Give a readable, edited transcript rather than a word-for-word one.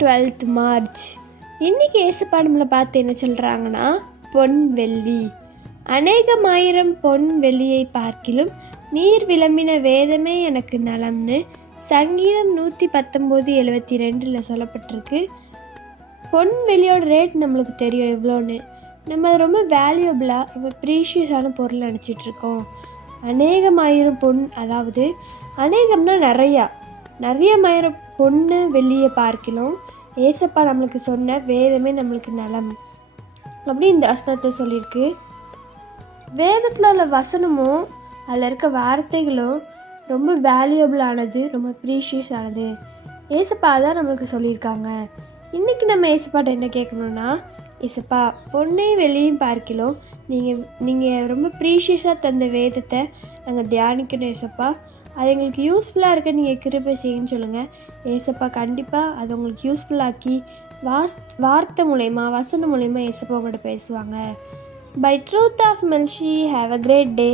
12th March. இன்றைக்கி ஏசப்பா நம்மளை பார்த்து என்ன சொல்கிறாங்கன்னா, பொன் வெள்ளி அநேகமாயிரம் பொன் வெள்ளியை பார்க்கிலும் நீர் விளம்பின வேதமே எனக்கு நலம்னு சங்கீதம் 119:72 சொல்லப்பட்டிருக்கு. பொன் வெள்ளியோட ரேட் நம்மளுக்கு தெரியும் எவ்வளோன்னு. நம்ம அதை ரொம்ப வேல்யூபிளாக ரொம்ப ப்ரீஷியஸான பொருள் நினச்சிட்ருக்கோம். அநேகமாயிரம் பொன், அதாவது அநேகம்னா நிறைய மாயிரம் பொண்ணு வெள்ளியை பார்க்கலாம் ஏசப்பா நம்மளுக்கு சொன்ன வேதமே நம்மளுக்கு நலம் அப்படி இந்த வசனத்தை சொல்லியிருக்கு. வேதத்தில் உள்ள வசனமும் அதில் இருக்க வார்த்தைகளும் ரொம்ப வேல்யூபிளானது, ரொம்ப ப்ரீஷியஸ் ஆனது. ஏசப்பா தான் நம்மளுக்கு சொல்லியிருக்காங்க. இன்றைக்கி நம்ம ஏசப்பாட்ட என்ன கேட்கணுன்னா, ஏசப்பா பொன்னையும் வெள்ளியும் பார்க்கலாம் நீங்கள் ரொம்ப ப்ரீஷியஸாக தந்த வேதத்தை நாங்கள் தியானிக்கணும் ஏசப்பா. அது எங்களுக்கு யூஸ்ஃபுல்லாக இருக்க நீங்கள் கிருபை செய்யுன்னு சொல்லுங்கள் ஏசப்பா. கண்டிப்பாக அது உங்களுக்கு யூஸ்ஃபுல்லாக்கி வார்த்தை மூலயமா வசனம் மூலயமா ஏசப்பா உங்கள்கிட்ட பேசுவாங்க. பை ட்ரூத் ஆஃப் மெல்ஷி, ஹாவ் அ கிரேட் டே.